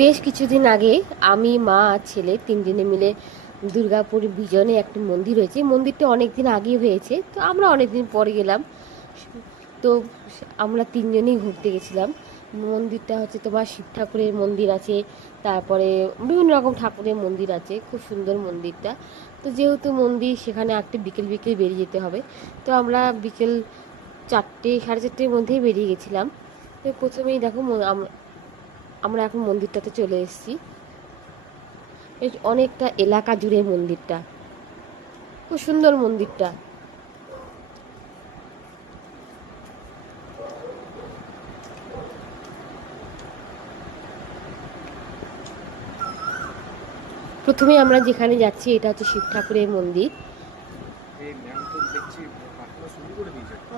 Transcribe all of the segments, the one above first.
বেশ কিছুদিন আগে আমি, মা আর ছেলে তিনজনে মিলে দুর্গাপুর বিজনে একটা মন্দির হয়েছে। মন্দিরটা অনেক দিন আগেই হয়েছে, তো আমরা অনেক দিন পরে গেলাম। তো আমরা তিনজনেই ঘুরতে গেছিলাম। মন্দিরটা হচ্ছে তোমার শিব ঠাকুরের মন্দির আছে, তারপরে বিভিন্ন রকম ঠাকুরের মন্দির আছে, খুব সুন্দর মন্দিরটা। তো যেহেতু মন্দির, সেখানে একটা বিকেল বিকেল বেরিয়ে যেতে হবে। তো আমরা বিকেল 4টে, সাড়ে 4টের মধ্যেই বেরিয়ে গেছিলাম। তো প্রথমেই দেখো আমরা এখন মন্দিরটাতে চলে এসেছি। বেশ অনেকটা এলাকা জুড়ে মন্দিরটা, খুব সুন্দর মন্দিরটা। প্রথমে আমরা যেখানে যাচ্ছি এটা হচ্ছে শিব ঠাকুরের মন্দির।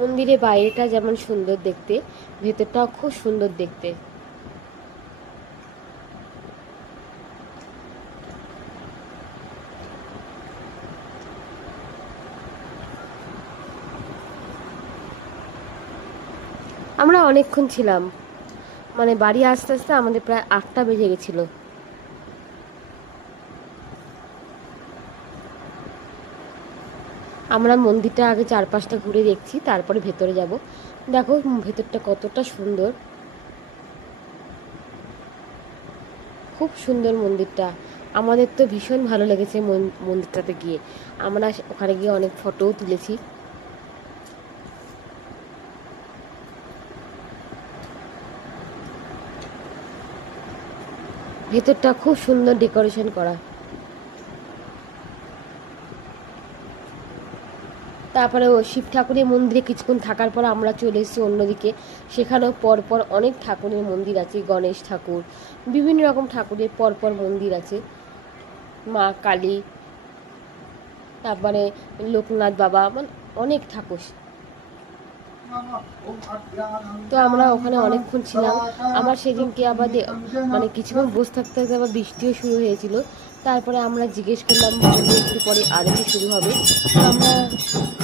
মন্দিরের বাইরেটা যেমন সুন্দর দেখতে, ভেতরটাও খুব সুন্দর দেখতে। আমরা অনেকক্ষণ ছিলাম, মানে বাড়ি আস্তে আস্তে আমাদের প্রায় 8টা বেজে গেছিলো। আমরা মন্দিরটা আগে চারপাশটা ঘুরে দেখছি, তারপরে ভেতরে যাব। দেখো ভেতরটা কতটা সুন্দর, খুব সুন্দর মন্দিরটা। আমাদের তো ভীষণ ভালো লেগেছে মন্দিরটাতে গিয়ে। আমরা ওখানে গিয়ে অনেক ফটোও তুলেছি। ভেতরটা খুব সুন্দর ডেকোরেশন করা। তারপরে ও শিব ঠাকুরের মন্দিরে কিছুক্ষণ থাকার পর আমরা চলে এসেছি অন্যদিকে। সেখানেও পরপর অনেক ঠাকুরের মন্দির আছে, গণেশ ঠাকুর, বিভিন্ন রকম ঠাকুরের পরপর মন্দির আছে। মা কালী, তারপরে লোকনাথ বাবা, মানে অনেক ঠাকুর। তো আমরা ওখানে অনেকক্ষণ ছিলাম। আমার সেদিনকে আবার মানে কিছুক্ষণ বসে থাকতে থাকতে আবার বৃষ্টিও শুরু হয়েছিল। তারপরে আমরা জিজ্ঞেস করলাম, বললো একটু পরে আরতি শুরু হবে। তো আমরা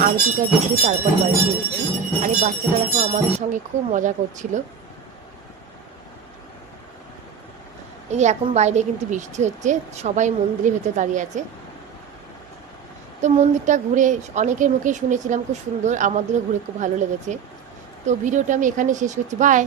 আরতিটা দেখে তারপর বাড়িতে এসেছি। আর এই বাচ্চাটা দেখো আমাদের সঙ্গে খুব মজা করছিল। এই যে এখন বাইরে কিন্তু বৃষ্টি হচ্ছে, সবাই মন্দিরের ভেতর দাঁড়িয়ে আছে। তো মন্দিরটা ঘুরে অনেকের মুখেই শুনেছিলাম খুব সুন্দর, আমাদেরও ঘুরে খুব ভালো লেগেছে। তো ভিডিওটা আমি এখানে শেষ করছি, বাই।